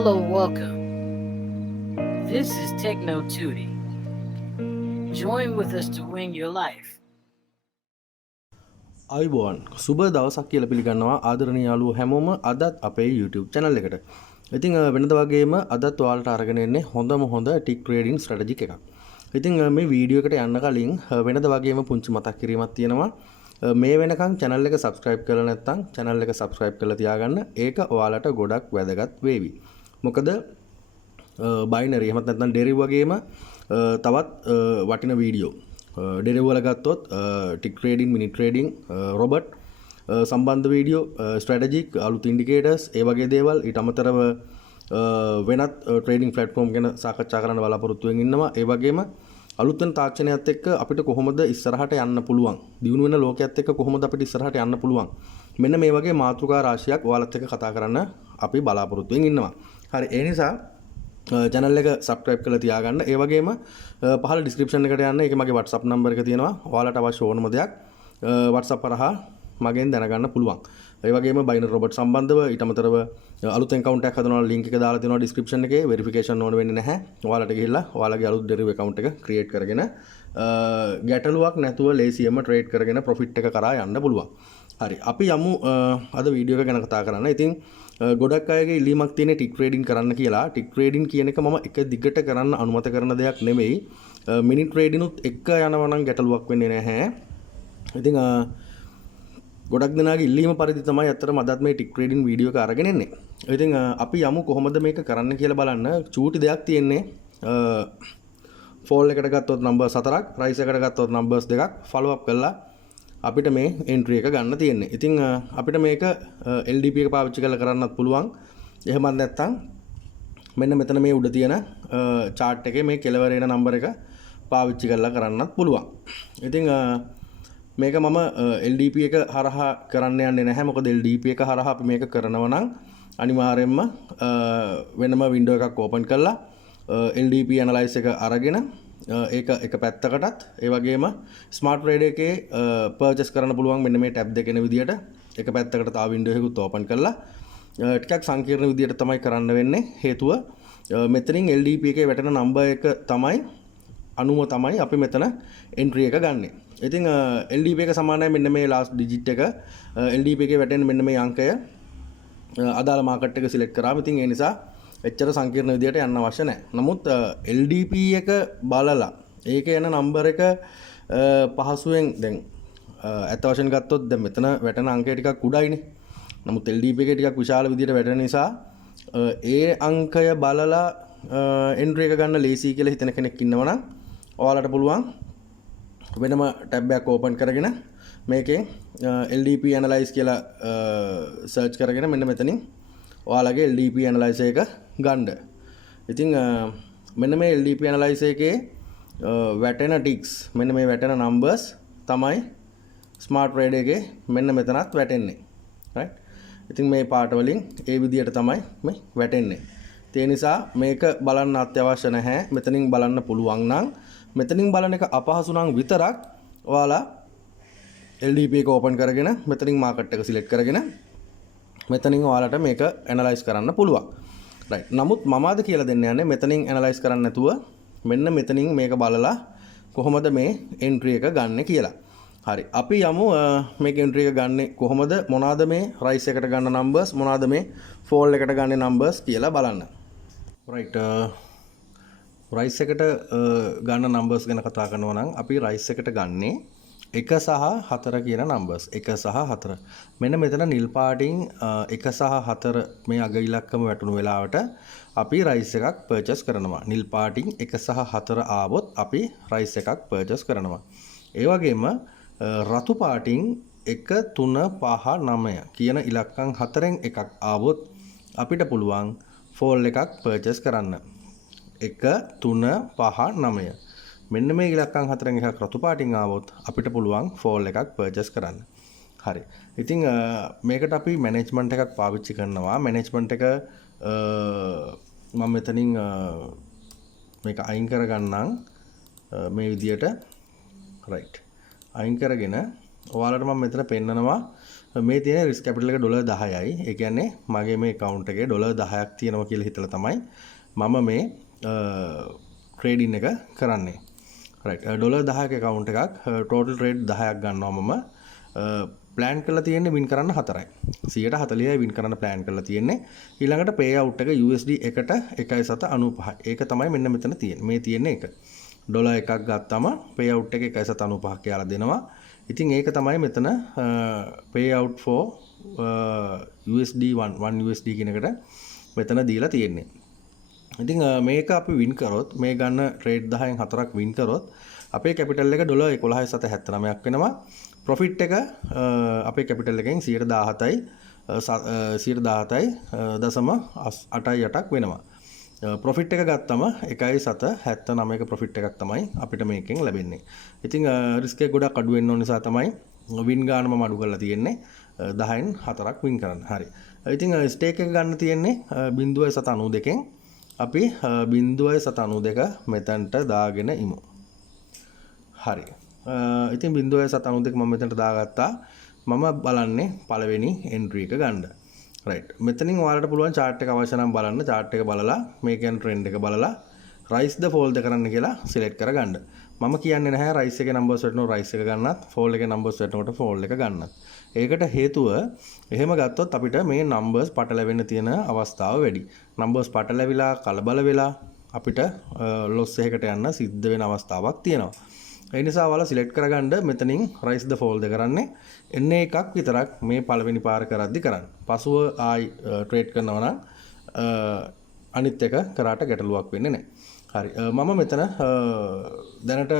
Hello, welcome. This is Techno Tootie. Join with us to win your life. අයිබෝන් සුබ දවසක් කියලා පිළිගන්නවා ආදරණීය යාළුවෝ හැමෝම අදත් අපේ YouTube channel එකට. ඉතින් වෙනද වගේම අදත් ඔයාලට අරගෙන එන්නේ හොඳම හොඳ ටික් ට්‍රේඩින් ස්ට්‍රැටජි එකක්. ඉතින් මේ වීඩියෝ එකට යන්න කලින් වෙනද වගේම පුංචි මතක් කිරීමක් තියෙනවා. මේ වෙනකන් channel එක subscribe කරලා නැත්නම් channel එක subscribe කරලා තියාගන්න. ඒක ඔයාලට ගොඩක් වැදගත් වේවි. මොකද බයිනරි එහෙමත් නැත්නම් ඩෙරිව් වගේම තවත් වටින වීඩියෝ ඩෙරිව් වල ගත්තොත් ටික් ට්‍රේඩින් මිනි ට්‍රේඩින් රොබට් සම්බන්ධ වීඩියෝ ස්ට්‍රැටජික් අලුත් ඉන්ඩිකේටර්ස් ඒ වගේ දේවල් ඊට අමතරව වෙනත් ට්‍රේඩින් ප්ලැට්ෆෝම් ගැන සාකච්ඡා කරන්න බලාපොරොත්තු වෙමින් ඉන්නවා. ඒ වගේම අලුත් වෙන තාක්ෂණයත් එක්ක අපිට කොහොමද ඉස්සරහට යන්න පුළුවන්, දියුණු වෙන ලෝකයේත් එක්ක කොහොමද අපිට ඉස්සරහට යන්න පුළුවන්, මෙන්න මේ වගේ මාතෘකා රාශියක් ඔයාලත් එක්ක කතා කරන්න අපි බලාපොරොත්තු වෙමින් ඉන්නවා. හරි, ඒ නිසා channel එක subscribe කරලා තියාගන්න. ඒ වගේම පහළ description එකට යන්න. ඒකේ මගේ WhatsApp number එක තියෙනවා. ඔයාලට අවශ්‍ය ඕනම දෙයක් WhatsApp කරහා මගෙන් දැනගන්න පුළුවන්. ඒ වගේම binary robot සම්බන්ධව ඊට අමතරව අලුත් account එකක් හදනවා, link එක දාලා තියෙනවා description එකේ. verification ඕන වෙන්නේ නැහැ. ඔයාලට ගිහිල්ලා ඔයාලගේ අලුත් derivative account එක create කරගෙන ගැටලුවක් නැතුව ලේසියෙන්ම trade කරගෙන profit එක කරා යන්න පුළුවන්. හරි, අපි යමු අද වීඩියෝ එක ගැන කතා කරන්න. ඉතින් ගොඩක් අයගේ ඉල්ලීමක් තියෙන ටික් ට්‍රේඩින් කරන්න කියලා. ටික් ට්‍රේඩින් කියන එක මම එක දිගට කරන්න අනුමත කරන දෙයක් නෙමෙයි. මිනි ට්‍රේඩිනුත් එක්ක යනවා නම් ගැටලුවක් වෙන්නේ නැහැ. ඉතින් ගොඩක් දෙනාගේ ඉල්ලීම පරිදි තමයි අත්‍තරම අදත් මේ ටික් ට්‍රේඩින් වීඩියෝ එක අරගෙන එන්නේ. ඉතින් අපි යමු කොහොමද මේක කරන්න කියලා බලන්න. චූටි දෙයක් තියෙන්නේ. ෆෝල් එකට ගත්තොත් නම්බර්ස් 4ක්, රයිස් එකට ගත්තොත් නම්බර්ස් 2ක් ෆලෝ අප් කරලා අපිට මේ එන්ට්‍රි එක ගන්න තියෙන්නේ. ඉතින් අපිට මේක LDP එක පාවිච්චි කරලා කරන්නත් පුළුවන්. එහෙමත් නැත්නම් මෙන්න මෙතන මේ උඩ තියෙන chart එකේ මේ කෙලවර එන නම්බර එක පාවිච්චි කරලා කරන්නත් පුළුවන්. ඉතින් මේක මම LDP එක හරහා කරන්න යන්නේ නැහැ. මොකද LDP එක හරහා අපි මේක කරනවා නම් අනිවාර්යයෙන්ම වෙනම වින්ඩෝ එකක් ඕපන් කරලා LDP ඇනලයිස් එක අරගෙන ඒක එක පැත්තකටත් ඒ වගේම ස්මාර්ට් ට්‍රේඩ් එකේ පර්චේස් කරන්න පුළුවන් මෙන්න මේ ටැබ් දෙක එන විදියට එක පැත්තකට තව වින්ඩෝ එකකුත් ඕපන් කරලා ටිකක් සංකීර්ණ විදියට තමයි කරන්න වෙන්නේ. හේතුව මෙතනින් LDP එකේ වැටෙන නම්බර් එක තමයි අනුව තමයි අපි මෙතන එන්ට්‍රි එක ගන්නෙ. ඉතින් LDP එක සමානයි මෙන්න මේ ලාස්ට් ඩිජිට් එක LDP එකේ වැටෙන මෙන්න මේ අංකය අදාළ මාකට් එක සිලෙක්ට් කරාම ඉතින් ඒ නිසා එච්චර සංකීර්ණ විදියට යන්න අවශ්‍ය නැහැ. නමුත් LDP එක බලලා ඒක යන නම්බර එක පහසුවෙන් දැන් අත වශයෙන් ගත්තොත් දැන් මෙතන වැටෙන අංකය ටිකක් උඩයිනේ. නමුත් LDP එකේ ටිකක් විශාල විදියට වැටෙන නිසා ඒ අංකය බලලා එන්ට්‍රි එක ගන්න ලේසි කියලා හිතන කෙනෙක් ඉන්නවනම් ඔයාලට පුළුවන් වෙනම ටැබ් එකක් ඕපන් කරගෙන මේකේ LDP ඇනලයිස් කියලා සර්ච් කරගෙන මෙන්න මෙතනින් ඔයාලගේ LDP ඇනලයිසර් එක ගන්න. ඉතින් මෙන්න මේ LDP ඇනලයිසර් එකේ වැටෙන ටික්ස් මෙන්න මේ වැටෙන නම්බර්ස් තමයි ස්මාර්ට් ට්‍රේඩ් එකේ මෙන්න මෙතනත් වැටෙන්නේ. රයිට්. ඉතින් මේ පාට වලින් ඒ විදියට තමයි මේ වැටෙන්නේ. ඒ නිසා මේක බලන්න අත්‍යවශ්‍ය නැහැ. මෙතනින් බලන්න පුළුවන් නම් මෙතනින් බලන එක අපහසු නම් විතරක් ඔයාලා LDP එක ඕපන් කරගෙන මෙතනින් මාකට් එක සිලෙක්ට් කරගෙන මෙතනින් ඔයාලට මේක ඇනලයිස් කරන්න පුළුවන්. රයිට්. නමුත් මම අද කියලා දෙන්න යන්නේ මෙතනින් ඇනලයිස් කරන්න නැතුව මෙන්න මෙතනින් මේක බලලා කොහොමද මේ එන්ට්‍රි එක ගන්න කියලා. හරි. අපි යමු මේක එන්ට්‍රි එක ගන්න කොහොමද, මොනවාද මේ රයිස් එකට ගන්න නම්බර්ස්, මොනවාද මේ ෆෝල් එකට ගන්න නම්බර්ස් කියලා බලන්න. රයිට්. රයිස් එකට ගන්න නම්බර්ස් ගැන කතා කරනවා නම් අපි රයිස් එකට ගන්නේ 1 සහ 4 කියන නම්බර්ස්. 1 සහ 4. මෙන්න මෙතන නිල් පාටින් 1 සහ 4 මේ අග ඉලක්කම වැටුණු වෙලාවට අපි රයිස් එකක් පර්චේස් කරනවා. නිල් පාටින් 1 සහ 4 ආවොත් අපි රයිස් එකක් පර්චේස් කරනවා. ඒ වගේම රතු පාටින් 1 3 5 9 කියන ඉලක්කම් 4න් එකක් ආවොත් අපිට පුළුවන් ෆෝල් එකක් පර්චේස් කරන්න. 1 3 5 9 මෙන්න මේ ඉලක්කම් 4න් එකක් රතු පාටින් ආවොත් අපිට පුළුවන් ෆෝල් එකක් පර්චේස් කරන්න. හරි. ඉතින් මේකට අපි මැනේජ්මන්ට් එකක් පාවිච්චි කරනවා. මැනේජ්මන්ට් එක මම මෙතනින් මේක අයින් කරගන්නම් මේ විදියට. රයිට්. අයින් කරගෙන ඔයාලට මම මෙතන පෙන්නනවා මේ තියෙන රිස්ක් කැපිටල් එක $10යි. ඒ කියන්නේ මගේ මේ account එකේ $10ක් තියෙනවා කියලා හිතලා තමයි මම මේ ට්‍රේඩින් එක කරන්නේ. right $10ක account එකක් total trade 10ක් ගන්නවා මම plan කරලා තියෙන්නේ win කරන්න 4යි. 140යි win කරන්න plan කරලා තියෙන්නේ. ඊළඟට pay out එක USD එකට 1.95. ඒක තමයි මෙන්න මෙතන තියෙන්නේ. මේ තියෙන්නේ එක. ඩොලර් එකක් ගත්තම pay out එක 1.95ක් කියලා දෙනවා. ඉතින් ඒක තමයි මෙතන pay out for USD 1 USD කියන එකට මෙතන දීලා තියෙන්නේ. ඉතින් මේක අපි win කරොත් මේ ගන්න trade 10න් 4ක් win කරොත් අපේ capital එක $11,779ක් වෙනවා. profit එක අපේ capital එකෙන් 117යි 117.8ක් වෙනවා. profit එක ගත්තම 1.779ක profit එකක් තමයි අපිට මේකෙන් ලැබෙන්නේ. ඉතින් risk එක ගොඩක් අඩු වෙන්න ඕන නිසා තමයි win ගාන මම අඩු කරලා තියෙන්නේ 10න් 4ක් win කරන්න. හරි. ඉතින් stake එක ගන්න තියෙන්නේ 0.92න් අපි 0.92 මෙතනට දාගෙන ඉමු. හරි. ඉතින් 0.92 මම මෙතනට දාගත්තා. මම බලන්නේ පළවෙනි entry එක ගන්න. right. මෙතනින් ඔයාලට පුළුවන් chart එක අවශ්‍ය නම් බලන්න. chart එක බලලා මේ කියන්නේ trend එක බලලා rise ද fall ද කරන්න කියලා select කරගන්න. මම කියන්නේ නැහැ rise එකේ numbers වලට rise එක ගන්නත්, fall එකේ numbers වලට fall එක ගන්නත්. ඒකට හේතුව එහෙම ගත්තොත් අපිට මේ numbers පටලැවෙන්න තියෙන අවස්ථාව වැඩි. numbers පටලැවිලා කලබල වෙලා අපිට loss එකකට යන්න සිද්ධ වෙන අවස්ථාවක් තියෙනවා. ඒ නිසා ඔයාලා select කරගන්න මෙතනින් rise the fall ද කරන්නේ එන්නේ එකක් විතරක් මේ පළවෙනි පාර කරද්දි කරන්න. පසුව ආයි trade කරනවා නම් අනිත් එක කරාට ගැටලුවක් වෙන්නේ නැහැ. හරි. මම මෙතන දැනට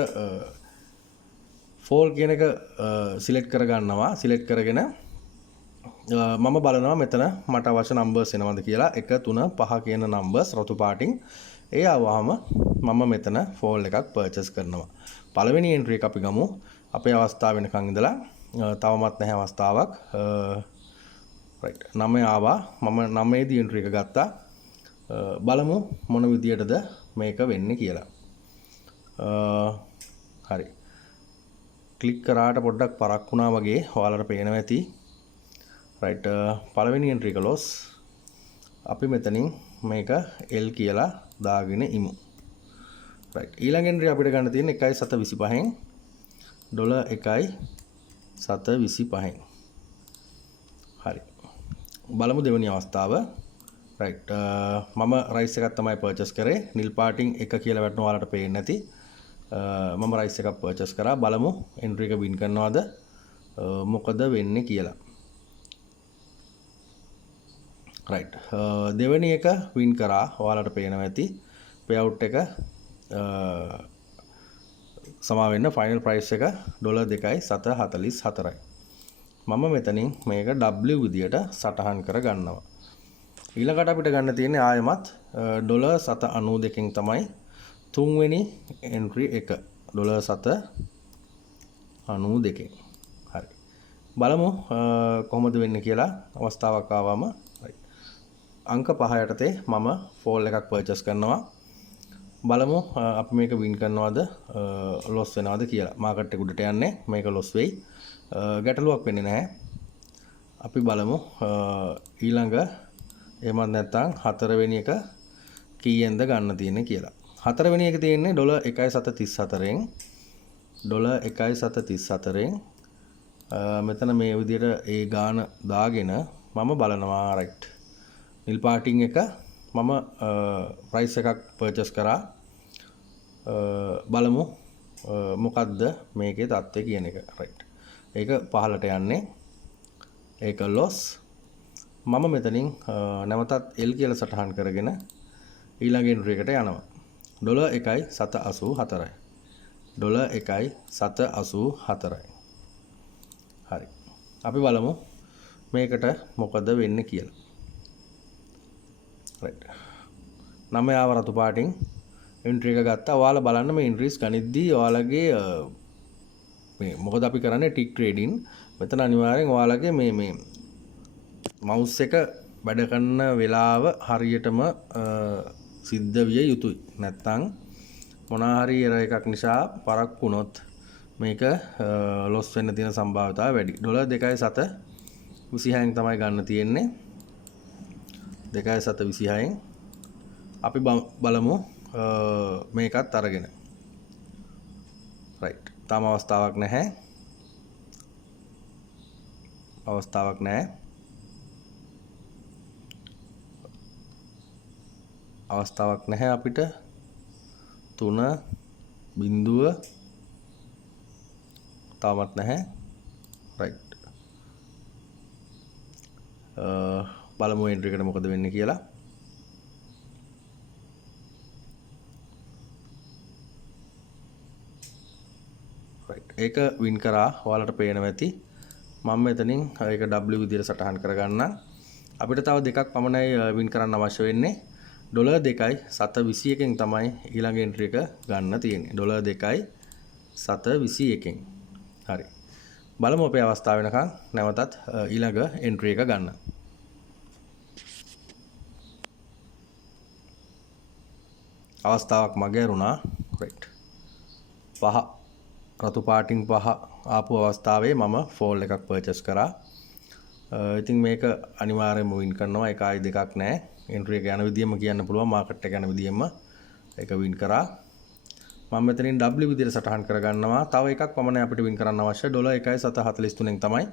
fall කියන එක select කරගන්නවා. select කරගෙන මම බලනවා මෙතන මට අවශ්‍ය numbers එනවද කියලා 1 3 5 කියන numbers රතු පාටින් ඒ ආවම මම මෙතන fall එකක් purchase කරනවා. පළවෙනි entry එක අපි ගමු. අපේ අවස්ථාව වෙනකන් ඉඳලා තවමත් නැහැ අවස්ථාවක්. right 9 ආවා. මම 9 දී entry එක ගත්තා. බලමු මොන විදියටද මේක වෙන්නේ කියලා. හරි. ක්ලික් කරාට පොඩ්ඩක් පරක් වුණා වගේ ඔයාලට පේනවා ඇති. right පළවෙනි entry එක loss. අපි මෙතනින් මේක L කියලා දාගෙන ඉමු. right ඊළඟ entry අපිට ගන්න තියෙන්නේ 1.725න් $1.725න්. හරි. බලමු දෙවෙනි අවස්ථාව. right මම rice එකක් තමයි purchase කරේ. නිල් පාටින් 1 කියලා වැටෙනවා ඔයාලට පේන්නේ නැති. මම rice එකක් purchase කරා. බලමු entry එක win කරනවද මොකද වෙන්නේ කියලා. right දෙවෙනි එක win කරා. ඔයාලට පේනවා ඇති. payout එක සමා වෙන්න final price එක $2.744යි. මම මෙතනින් මේක W විදියට සටහන් කර ගන්නවා. ඊළඟට අපිට ගන්න තියෙන්නේ ආයමත් $7.92න් තමයි තුන්වෙනි entry එක $7.92න්. හරි. බලමු කොහොමද වෙන්නේ කියලා. අවස්ථාවක් ආවම අංක 5 යටතේ මම fall එකක් purchase කරනවා. බලමු අපි මේක win කරනවද loss වෙනවද කියලා. මාකට් එක උඩට යන්නේ මේක loss වෙයි. ගැටලුවක් වෙන්නේ නැහැ. අපි බලමු ඊළඟ එහෙමත් නැත්නම් හතරවෙනි එක කීයෙන්ද ගන්න තියෙන්නේ කියලා. හතරවෙනි එක තියෙන්නේ $1.734න් $1.734න් මෙතන මේ විදිහට ඒ ගාන දාගෙන මම බලනවා. right නිල් පාටින් එක මම price එකක් purchase කරා. බලමු මොකද්ද මේකේ තත්ත්වය කියන එක. right ඒක පහළට යන්නේ. ඒක loss. මම මෙතනින් නැවතත් L කියලා සටහන් කරගෙන ඊළඟ entry එකට යනවා. $1.784යි. $1.784යි. හරි. අපි බලමු මේකට මොකද වෙන්නේ කියලා. right 9 ආව රතු පාටින් entry එක ගත්තා. ඔයාලා බලන්න මේ entries ගනිද්දී ඔයාලගේ මේ මොකද අපි කරන්නේ tick trading. මෙතන අනිවාර්යෙන් ඔයාලගේ මේ mouse එක වැඩ කරන වෙලාව හරියටම සිද්ධ විය යුතුයි. නැත්නම් මොනවා හරි error එකක් නිසා පරක් වුණොත් මේක ලොස් වෙන්න තියෙන සම්භාවිතාවය වැඩි. $2.726න් තමයි ගන්න තියෙන්නේ. 2.726න් අපි බලමු මේකත් අරගෙන. රයිට්. තාම අවස්ථාවක් නැහැ. අවස්ථාවක් නැහැ අපිට 3.0 තාමත් නැහැ. රයිට්. බලමු එන්ට්‍රි එකට මොකද වෙන්නේ කියලා. රයිට්. ඒක වින් කරා. ඔයාලට පේනවා ඇති. මම මෙතනින් ඒක W විදිහට සටහන් කරගන්නම්. අපිට තව දෙකක් පමණයි වින් කරන්න අවශ්‍ය වෙන්නේ. $2.721න් තමයි ඊළඟ එන්ට්‍රි එක ගන්න තියෙන්නේ. $2.721න්. හරි. බලමු අපේ අවස්ථාව වෙනකන් නැවතත් ඊළඟ එන්ට්‍රි එක ගන්න. අවස්ථාවක් මගේ ඇරුණා. රයිට්. 5 රතු පාටින් 5 ආපු අවස්ථාවේ මම ෆෝල් එකක් පර්චේස් කරා. ඉතින් මේක අනිවාර්යයෙන්ම වින් කරනවා. එකයි දෙකක් නැහැ. එන්ට්‍රි එක යන විදියම කියන්න පුළුවන්. මාකට් එක යන විදියම ඒක වින් කරා. මම මෙතනින් W විදියට සටහන් කරගන්නවා. තව එකක් පමණයි අපිට වින් කරන්න අවශ්‍ය. $1.743න් තමයි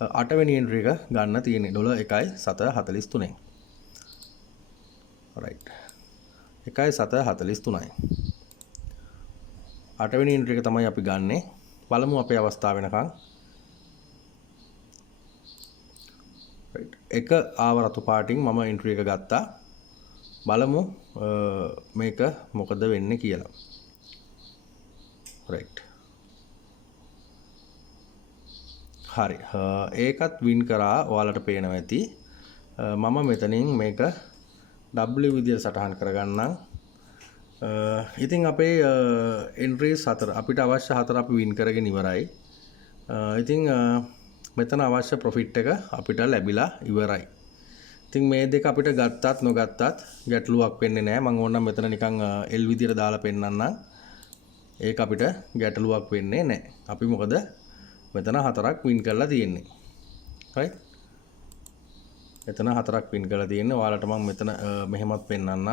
8 වෙනි එන්ට්‍රි එක ගන්න තියෙන්නේ. $1.743න්. රයිට්. 1.743යි. 8 වෙනි එන්ට්‍රි එක තමයි අපි ගන්නෙ. බලමු අපේ අවස්ථාව වෙනකන්. රයිට්. එක ආව රතු පාටින් මම එන්ට්‍රි එක ගත්තා. බලමු මේක මොකද වෙන්නේ කියලා. රයිට්. හරි. ඒකත් වින් කරා. ඔයාලට පේනවා ඇති. මම මෙතනින් මේක W විදියට සටහන් කරගන්නම්. ඉතින් අපේ එන්ට්‍රීස් 4 අපිට අවශ්‍ය 4 අපි වින් කරගෙන ඉවරයි. ඉතින් මෙතන අවශ්‍ය ප්‍රොෆිට් එක අපිට ලැබිලා ඉවරයි. ඉතින් මේ දෙක අපිට ගත්තත් නොගත්තත් ගැටලුවක් වෙන්නේ නැහැ. මම ඕනනම් මෙතන නිකන් L විදියට දාලා පෙන්නන්නම්. ඒක අපිට ගැටලුවක් වෙන්නේ නැහැ. අපි මොකද මෙතන 4ක් වින් කරලා තියෙන්නේ. right? මෙතන 4ක් වින් කරලා තියෙන්නේ. ඔයාලට මම මෙතන මෙහෙමත් පෙන්නන්නම්.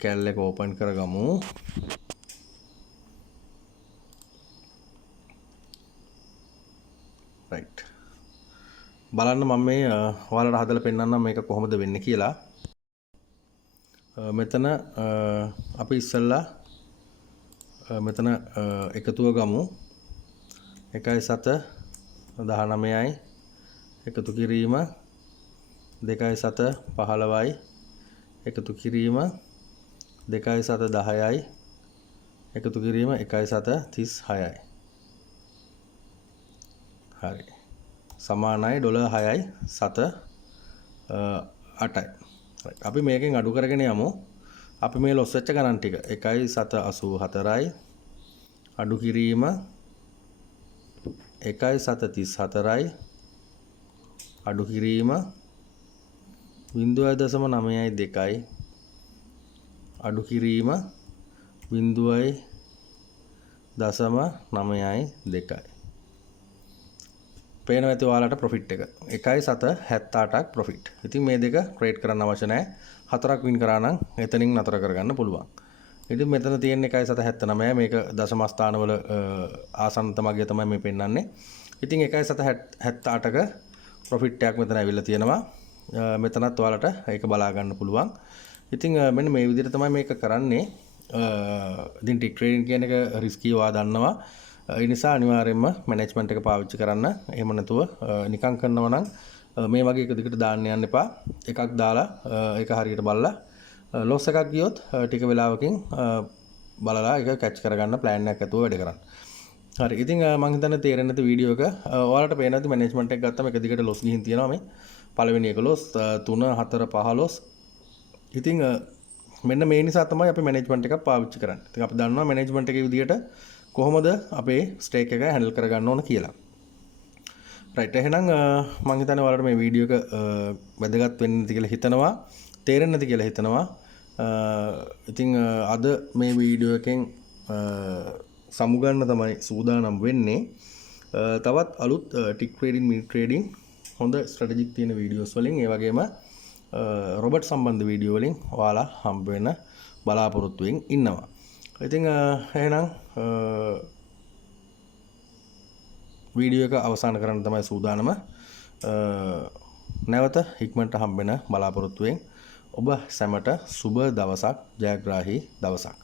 කැල් එක ඕපන් කරගමු. right. බලන්න මම මේ ඔයාලට හදලා පෙන්නන්නම් මේක කොහොමද වෙන්නේ කියලා. මෙතන අපි ඉස්සෙල්ලා මෙතන එකතුව ගමු. 1.719යි එකතු කිරීම 2.715යි එකතු කිරීම 2.710යි එකතු කිරීම 1.736යි. හරි. සමානයි $6.7 අපි මේකෙන් අඩු කරගෙන යමු. අපි මේ ලොස් වෙච්ච ගණන් ටික 1.784යි අඩු කිරීම 1.734යි අඩු කිරීම 0.92යි අඩු කිරීම 0.92යි. පේනවා ඇති ඔයාලට ප්‍රොෆිට් එක 1.778ක් ප්‍රොෆිට්. ඉතින් මේ දෙක ට්‍රේඩ් කරන්න අවශ්‍ය නැහැ. 4ක් වින් කරා නම් එතනින් නතර කරගන්න පුළුවන්. ඉතින් මෙතන තියෙන 1.779 මේක දශම ස්ථානවල ආසන්නත මගිය තමයි මේ පෙන්වන්නේ. ඉතින් 1.778ක ප්‍රොෆිට් එකක් මෙතන ඇවිල්ලා තියෙනවා. මෙතනත් ඔයාලට ඒක බලා ගන්න පුළුවන්. ඉතින් මෙන්න මේ විදිහට තමයි මේක කරන්නේ. ඉතින් ටික් ට්‍රේඩින් කියන එක රිස්කි ඔයා දන්නවා. ඒ නිසා අනිවාර්යයෙන්ම මැනේජ්මන්ට් එක පාවිච්චි කරන්න. එහෙම නැතුව නිකන් කරනවා නම් මේ වගේ එක දිගට දාන්න යන්න එපා. එකක් දාලා ඒක හරියට බලලා ලොස් එකක් ගියොත් ටික වෙලාවකින් බලලා ඒක කැච් කරගන්න ප්ලෑන් එකක් ඇතුව වැඩ කරන්න. හරි. ඉතින් මම හිතන්නේ තේරෙන්නේ නැති වීඩියෝ එක ඔයාලට පේන නැති මැනේජ්මන්ට් එක ගත්තම එක දිගට ලොස් ගිහින් තියෙනවා මේ. පළවෙනි එක ලොස් 3 4 5 ලොස්. ඉතින් මෙන්න මේ නිසා තමයි අපි මැනේජ්මන්ට් එකක් පාවිච්චි කරන්නේ. ඉතින් අපි දන්නවා මැනේජ්මන්ට් එකේ විදියට කොහොමද අපේ ස්ටේක් එක හැන්ඩල් කරගන්න ඕන කියලා. රයිට්. එහෙනම් මම හිතන්නේ ඔයාලට මේ වීඩියෝ එක වැදගත් වෙන්නේ නැති කියලා හිතනවා. තේරෙන්නේ නැති කියලා හිතනවා. ඉතින් අද මේ වීඩියෝ එකෙන් සමුගන්න තමයි සූදානම් වෙන්නේ. තවත් අලුත් ටික් ට්‍රේඩින් මිනි ට්‍රේඩින් හොඳ ස්ට්‍රැටජික් තියෙන වීඩියෝස් වලින් ඒ වගේම රොබට් සම්බන්ධ වීඩියෝ වලින් ඔයාලා හම්බ වෙන බලාපොරොත්තුවෙන් ඉන්නවා. ඉතින් එහෙනම් වීඩියෝ එක අවසන් කරන්න තමයි සූදානම. නැවත ඉක්මනට හම්බ වෙන බලාපොරොත්තුවෙන් ඔබ සැමට සුබ දවසක්, ජයග්‍රාහී දවසක්.